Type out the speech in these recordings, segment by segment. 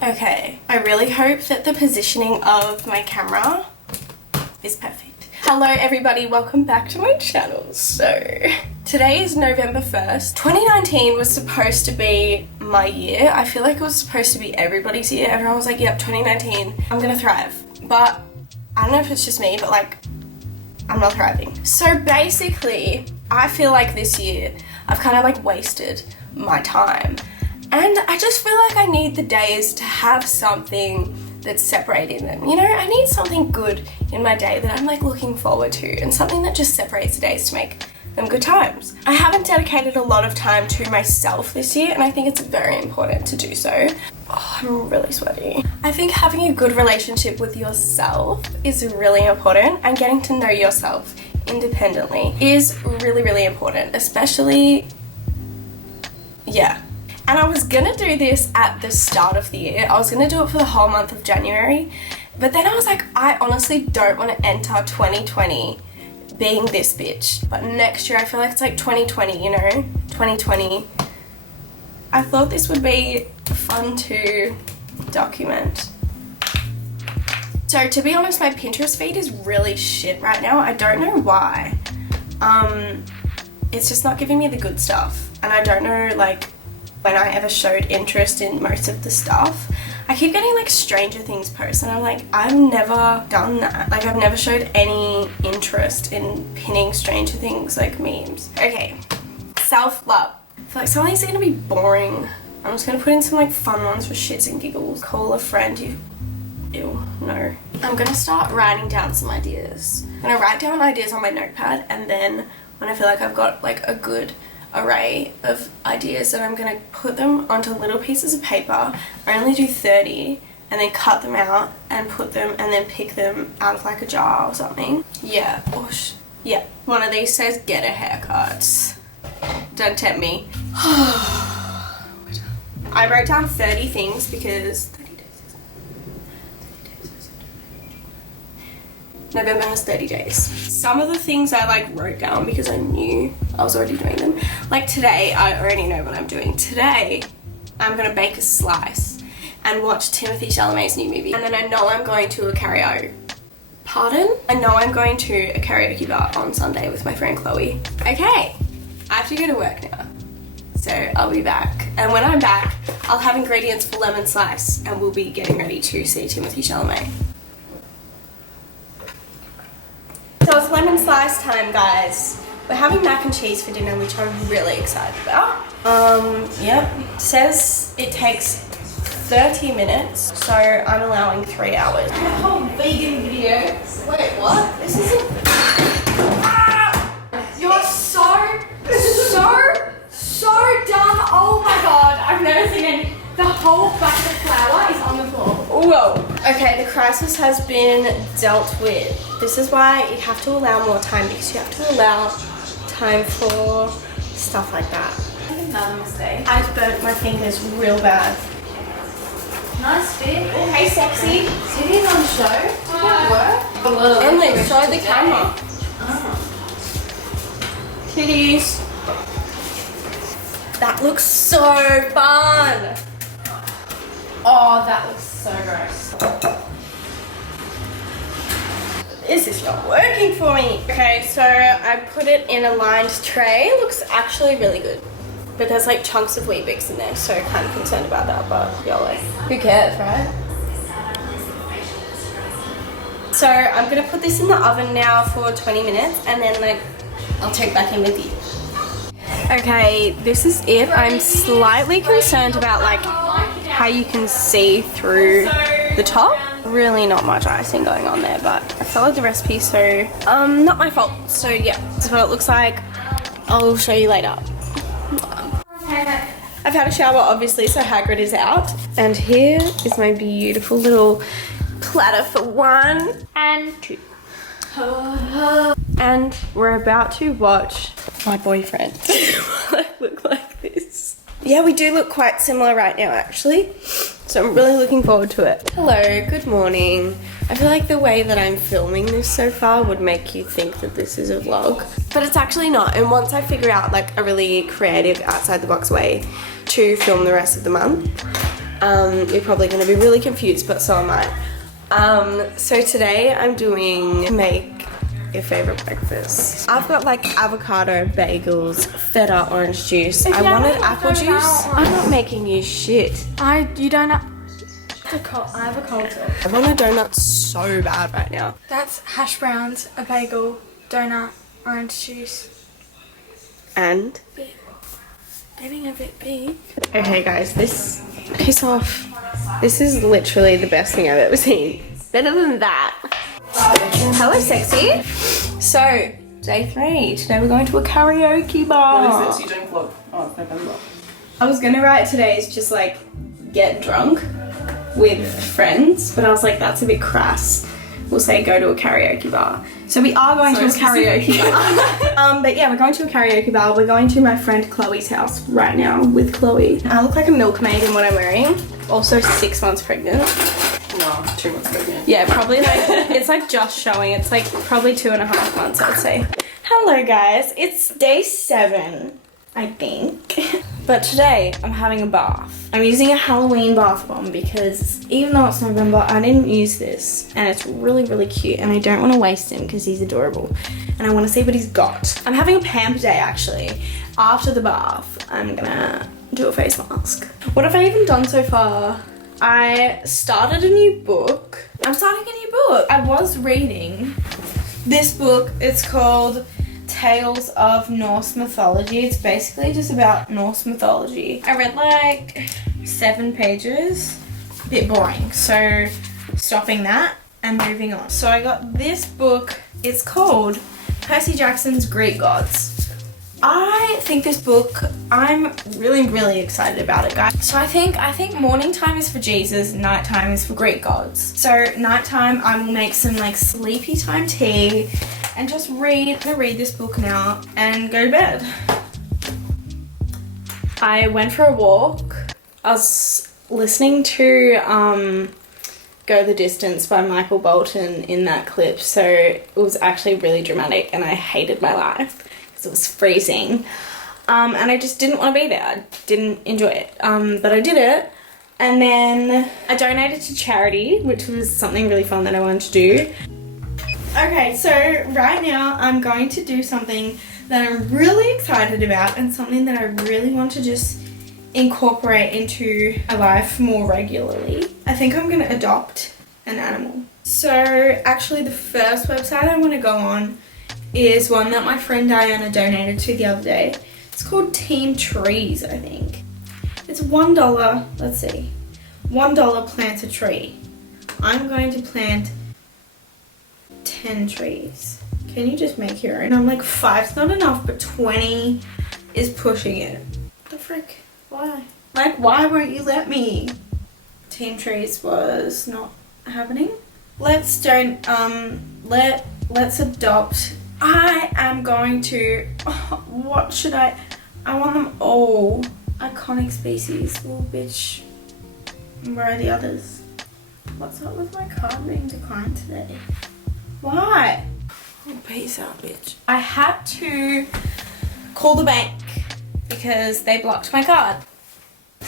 Okay, I really hope that the positioning of my camera is perfect. Hello everybody, welcome back to my channel. So, today is November 1st. 2019 was supposed to be my year. I feel like it was supposed to be everybody's year. Everyone was like, yep, 2019, I'm gonna thrive. But, I don't know if it's just me, but like, I'm not thriving. So basically, I feel like this year, I've kind of like wasted my time. And I just feel like I need the days to have something that's separating them. You know, I need something good in my day that I'm like looking forward to, and something that just separates the days to make them good times. I haven't dedicated a lot of time to myself this year, and I think it's very important to do so. Oh, I'm really sweaty. I think having a good relationship with yourself is really important, and getting to know yourself independently is really, really important, especially, yeah. And I was gonna do this at the start of the year. I was gonna do it for the whole month of January, but then I was like, I honestly don't want to enter 2020 being this bitch. But next year, I feel like it's like 2020, you know? 2020. I thought this would be fun to document. So to be honest, my Pinterest feed is really shit right now. I don't know why. It's just not giving me the good stuff. And I don't know, like, when I ever showed interest in most of the stuff. I keep getting like Stranger Things posts, and I'm like, I've never done that. Like, I've never showed any interest in pinning Stranger Things like memes. Okay, self-love. I feel like some of these are gonna be boring. I'm just gonna put in some like fun ones for shits and giggles. Call a friend, ew, no. I'm gonna start writing down some ideas. I'm gonna write down ideas on my notepad, and then when I feel like I've got like a good array of ideas, that I'm gonna put them onto little pieces of paper. I only do 30, and then cut them out and put them, and then pick them out of like a jar or something. Yeah, yeah. One of these says get a haircut. Don't tempt me. I wrote down 30 things because November has 30 days. Some of the things I like wrote down because I knew I was already doing them. Like today, I already know what I'm doing. Today, I'm gonna bake a slice and watch Timothée Chalamet's new movie. And then I know I'm going to a karaoke. Pardon? I know I'm going to a karaoke bar on Sunday with my friend Chloe. Okay, I have to go to work now. So I'll be back. And when I'm back, I'll have ingredients for lemon slice, and we'll be getting ready to see Timothée Chalamet. So it's lemon slice time, guys. We're having mac and cheese for dinner, which I'm really excited about. Yep. Says it takes 30 minutes, so I'm allowing 3 hours. A whole vegan video. Wait, what? This isn't... Ah! You're so dumb. Oh my god. I've never seen any... The whole bucket of flour is on the floor. Whoa. Okay, the crisis has been dealt with. This is why you have to allow more time, because you have to allow time for stuff like that. Another mistake. I burnt my fingers real bad. Nice fit. Oh, hey, sexy. Sitting on show. Work. Emily, show the camera. Kitties. That looks so fun. Oh, that looks so gross. This is not working for me. Okay, so I put it in a lined tray. It looks actually really good. But there's like chunks of Weet-Bix in there, so kind of concerned about that, but YOLO. Who cares, right? So I'm gonna put this in the oven now for 20 minutes, and then like I'll check back in with you. Okay, this is it. I'm slightly concerned about like how you can see through the top. Really not much icing going on there, but I followed the recipe, so not my fault. So yeah, this is what it looks like. I'll show you later. I've had a shower obviously, so Hagrid is out. And here is my beautiful little platter for 1 and 2. And we're about to watch my boyfriend. I look like this. Yeah, we do look quite similar right now actually. So I'm really looking forward to it. Hello, good morning. I feel like the way that I'm filming this so far would make you think that this is a vlog, but it's actually not. And once I figure out like a really creative outside the box way to film the rest of the month, You're probably going to be really confused, but so am I. So today I'm doing make your favorite breakfast. I've got like avocado, bagels, feta, orange juice. I wanted apple juice. I'm not making you shit. You don't have... I have a cold sore. I want a donut so bad right now. That's hash browns, a bagel, donut, orange juice. And getting a bit big. Okay guys, this piss off. This is literally the best thing I've ever seen. Better than that. Hello sexy. So day 3. Today we're going to a karaoke bar. What is this? You don't vlog. Oh, it's November. I was gonna write today's just like get drunk with friends, but I was like that's a bit crass. We'll say go to a karaoke bar. So we are going to a karaoke bar. But yeah, we're going to a karaoke bar. We're going to my friend Chloe's house right now with Chloe. I look like a milkmaid in what I'm wearing. Also 6 months pregnant. No, 2 months pregnant. Yeah, probably like, it's like just showing. It's like probably 2.5 months, I'd say. Hello guys, it's day 7, I think. But today I'm having a bath. I'm using a Halloween bath bomb because even though it's November, I didn't use this. And it's really, really cute and I don't want to waste him because he's adorable. And I want to see what he's got. I'm having a pamper day actually. After the bath, I'm gonna do a face mask. What have I even done so far? I started a new book. I'm starting a new book. I was reading this book. It's called Tales of Norse Mythology. It's basically just about Norse mythology. I read like 7 pages. A bit boring. So stopping that and moving on. So I got this book. It's called Percy Jackson's Greek Gods. I think this book, I'm really, really excited about it, guys. So I think morning time is for Jesus, nighttime is for Greek gods. So nighttime, I will make some like sleepy time tea and just read. I'm gonna read this book now and go to bed. I went for a walk. I was listening to Go the Distance by Michael Bolton in that clip. So it was actually really dramatic and I hated my life. It was freezing and I just didn't want to be there. I didn't enjoy it, but I did it, and then I donated to charity, which was something really fun that I wanted to do. Okay, so right now I'm going to do something that I'm really excited about and something that I really want to just incorporate into my life more regularly. I think I'm going to adopt an animal. So actually the first website I want to go on is one that my friend Diana donated to the other day. It's called Team Trees, I think. It's $1, let's see, $1 plant a tree. I'm going to plant 10 trees. Can you just make your own? I'm like 5's not enough, but 20 is pushing it. What the frick? Why? Like, why won't you let me? Team Trees was not happening. Let's adopt. I am going to, what should I want them all. Iconic species. Little bitch. Where are the others? What's up with my card being declined today? Why? Oh, peace out, bitch. I had to call the bank because they blocked my card.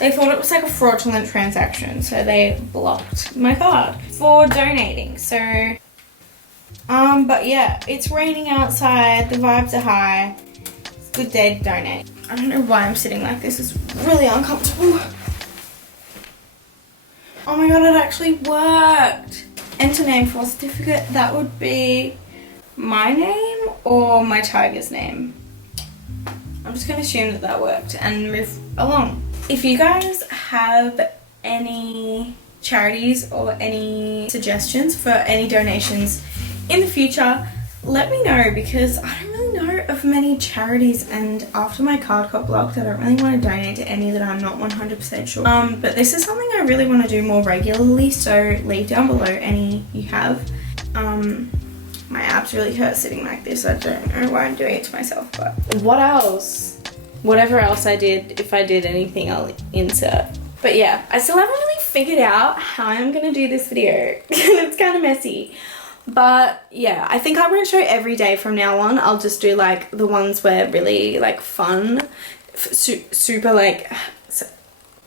They thought it was like a fraudulent transaction, so they blocked my card for donating. So but yeah, it's raining outside, the vibes are high. It's a good day to donate. I don't know why I'm sitting like this, it's really uncomfortable. Oh my god, it actually worked. Enter name for certificate, that would be my name or my tiger's name. I'm just gonna assume that that worked and move along. If you guys have any charities or any suggestions for any donations in the future, let me know because I don't really know of many charities, and after my card got blocked I don't really want to donate to any that I'm not 100% sure. But this is something I really want to do more regularly, so leave down below any you have. My abs really hurt sitting like this. I don't know why I'm doing it to myself, but what else? Whatever else I did, if I did anything I'll insert. But yeah, I still haven't really figured out how I'm gonna do this video. It's kind of messy. But yeah, I think I won't show every day from now on. I'll just do like the ones where really like fun, super like,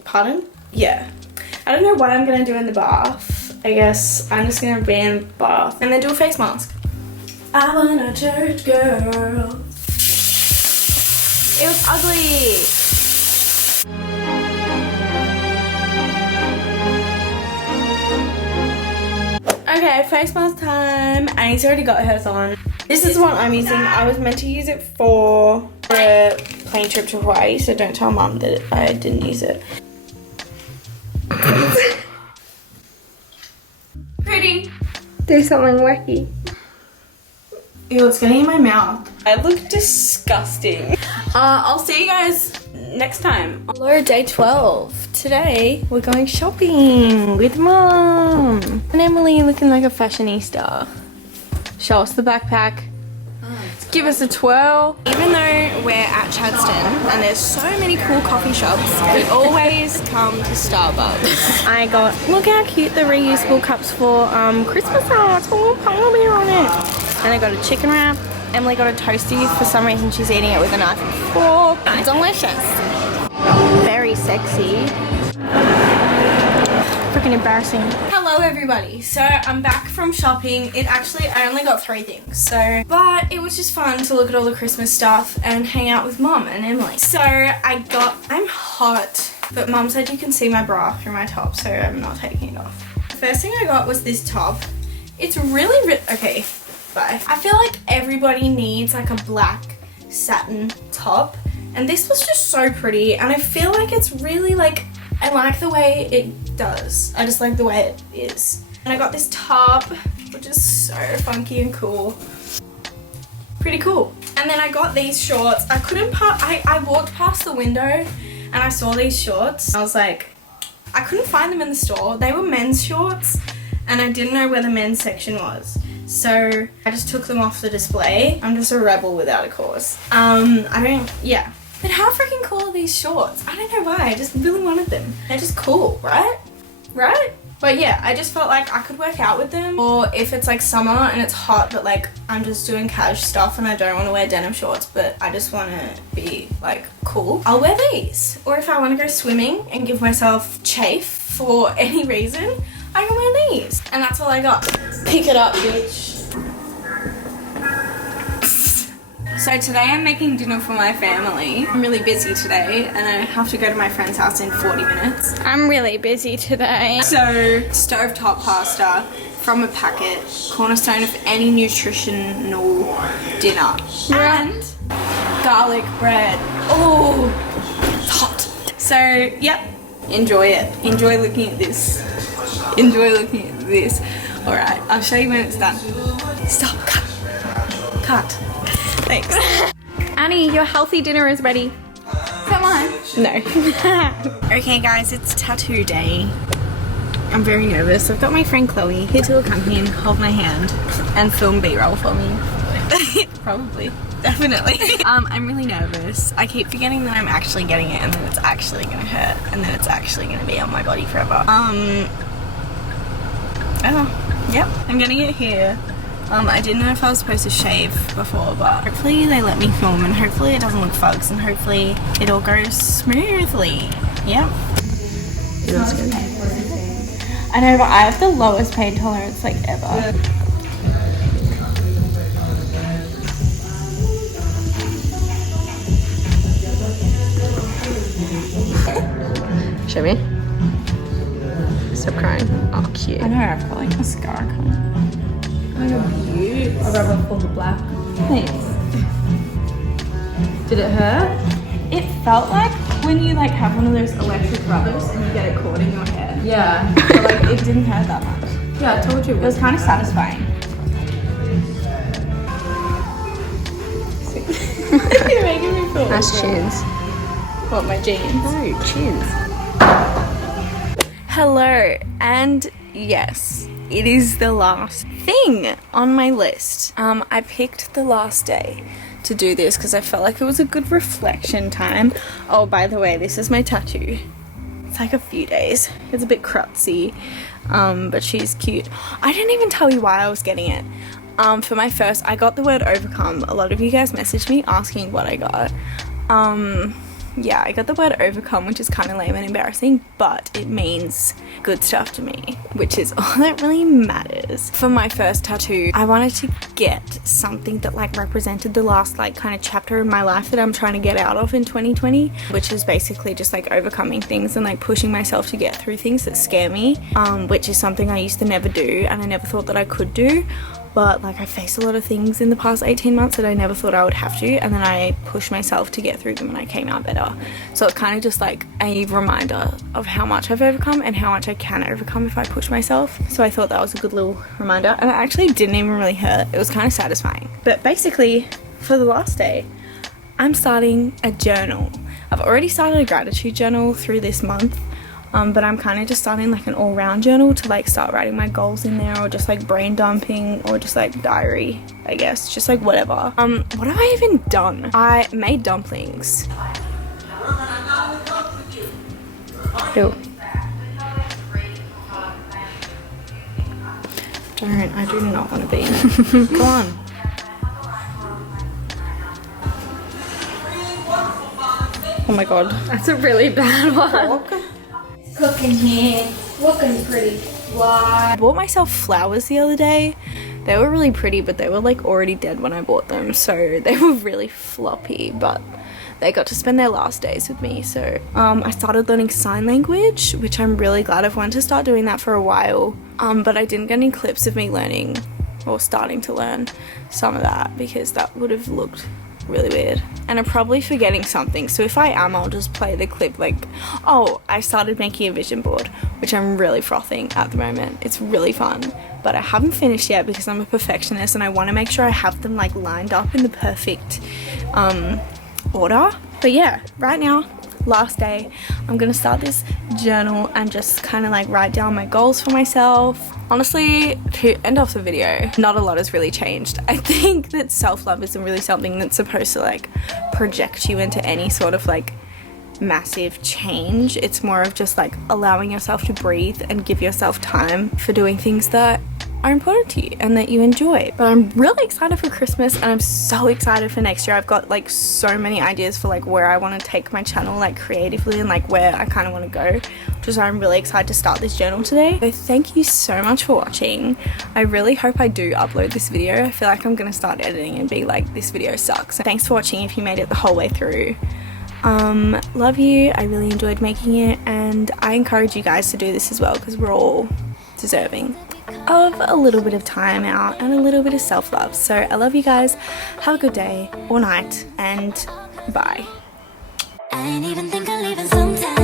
pardon? Yeah. I don't know what I'm gonna do in the bath. I guess I'm just gonna be in the bath and then do a face mask. I want a church girl. It was ugly. Okay, face mask time. Annie's already got hers on. This is what I'm using. I was meant to use it for a plane trip to Hawaii, so don't tell Mum that I didn't use it. Pretty. Do something wacky. Ew, it's getting in my mouth. I look disgusting. I'll see you guys next time. Hello, day 12. Today we're going shopping with Mum and Emily, looking like a fashionista. Show us the backpack. Give us a twirl. Even though we're at Chadstone and there's so many cool coffee shops, we always come to Starbucks. I got, look how cute the reusable cups for Christmas are. It's a little polar bear on it. And I got a chicken wrap. Emily got a toasty. For some reason she's eating it with a knife and fork. Delicious. Very sexy. Freaking embarrassing. Hello everybody. So I'm back from shopping. I only got 3 things. But it was just fun to look at all the Christmas stuff and hang out with Mum and Emily. So I'm hot, but Mum said you can see my bra through my top, so I'm not taking it off. The first thing I got was this top. It's really, okay, bye. I feel like everybody needs like a black satin top, and this was just so pretty, and I feel like it's really like, I like the way it does. I just like the way it is. And I got this top, which is so funky and cool. Pretty cool. And then I got these shorts. I walked past the window and I saw these shorts. I was like, I couldn't find them in the store. They were men's shorts and I didn't know where the men's section was. So I just took them off the display. I'm just a rebel without a cause. Yeah. But how freaking cool are these shorts? I don't know why, I just really wanted them. They're just cool, right? Right? But yeah, I just felt like I could work out with them. Or if it's like summer and it's hot, but like I'm just doing cash stuff and I don't want to wear denim shorts, but I just want to be like cool, I'll wear these. Or if I want to go swimming and give myself chafe for any reason, I can wear these. And that's all I got. Pick it up, bitch. So today I'm making dinner for my family. I'm really busy today and I have to go to my friend's house in 40 minutes. I'm really busy today. So stovetop pasta from a packet, cornerstone of any nutritional dinner. And garlic bread. Oh, it's hot. So yep, enjoy it. Enjoy looking at this. Enjoy looking at this. All right, I'll show you when it's done. Stop, cut. Thanks. Annie, your healthy dinner is ready. Is that mine? No. Okay guys, it's tattoo day. I'm very nervous. I've got my friend Chloe here to accompany and hold my hand and film B-roll for me. Probably. Definitely. I'm really nervous. I keep forgetting that I'm actually getting it and then it's actually gonna hurt and then it's actually gonna be on my body forever. Yep, I'm getting it here. I didn't know if I was supposed to shave before, but hopefully they let me film and hopefully it doesn't look fugs and hopefully it all goes smoothly. Yep. That's good. I know, but I have the lowest pain tolerance like ever. Show me. Stop crying. Oh, cute. I know, I've got like mascara coming. Oh, you're cute. I'd rather pull the black. Thanks. Did it hurt? It felt like when you like have one of those electric rubbers and you get it caught in your hair. Yeah. But like it didn't hurt that much. Yeah, I told you. It was kind of satisfying. You're making me feel Nice chins. What, my jeans? No, chins. Hello, and yes, it is the last thing on my list. I picked the last day to do this because I felt like it was a good reflection time. Oh, by the way, this is my tattoo. It's like a few days. It's a bit crutzy, but she's cute. I didn't even tell you why I was getting it. For my first, I got the word overcome. A lot of you guys messaged me asking what I got. Yeah, I got the word overcome, which is kind of lame and embarrassing, but it means good stuff to me, which is all that really matters. For my first tattoo, I wanted to get something that like represented the last like kind of chapter of my life that I'm trying to get out of in 2020, which is basically just like overcoming things and like pushing myself to get through things that scare me, which is something I used to never do and I never thought that I could do. But like I faced a lot of things in the past 18 months that I never thought I would have to, and then I pushed myself to get through them and I came out better. So it's kind of just like a reminder of how much I've overcome and how much I can overcome if I push myself. So I thought that was a good little reminder, and it actually didn't even really hurt. It was kind of satisfying. But basically, for the last day, I'm starting a journal. I've already started a gratitude journal through this month. But I'm kind of just starting like an all-round journal to like start writing my goals in there, or just like brain dumping, or just like diary, I guess, just like whatever. What have I even done? I made dumplings. Ew. I do not want to be in it. Go on. Oh my god. That's a really bad one. Cooking here, looking pretty fly. I bought myself flowers the other day. They were really pretty, but they were like already dead when I bought them, so they were really floppy, but they got to spend their last days with me. So I started learning sign language, which I'm really glad. I've wanted to start doing that for a while, but I didn't get any clips of me learning or starting to learn some of that because that would have looked really weird, and I'm probably forgetting something, so if I am, I'll just play the clip. Like, oh, I started making a vision board, which I'm really frothing at the moment. It's really fun, but I haven't finished yet because I'm a perfectionist and I want to make sure I have them like lined up in the perfect order. But yeah, right now, last day, I'm gonna start this journal and just kind of like write down my goals for myself. Honestly, to end off the video, not a lot has really changed. I think that self-love isn't really something that's supposed to like project you into any sort of like massive change. It's more of just like allowing yourself to breathe and give yourself time for doing things that are important to you and that you enjoy. But I'm really excited for Christmas, and I'm so excited for next year. I've got like so many ideas for like where I want to take my channel like creatively and like where I kind of want to go, which is why I'm really excited to start this journal today. So thank you so much for watching. I really hope I do upload this video. I feel like I'm gonna start editing and be like, this video sucks. So thanks for watching if you made it the whole way through. Love you. I really enjoyed making it, and I encourage you guys to do this as well because we're all deserving of a little bit of time out and a little bit of self-love. So I love you guys. Have a good day or night, and bye. I ain't even think of leaving sometimes.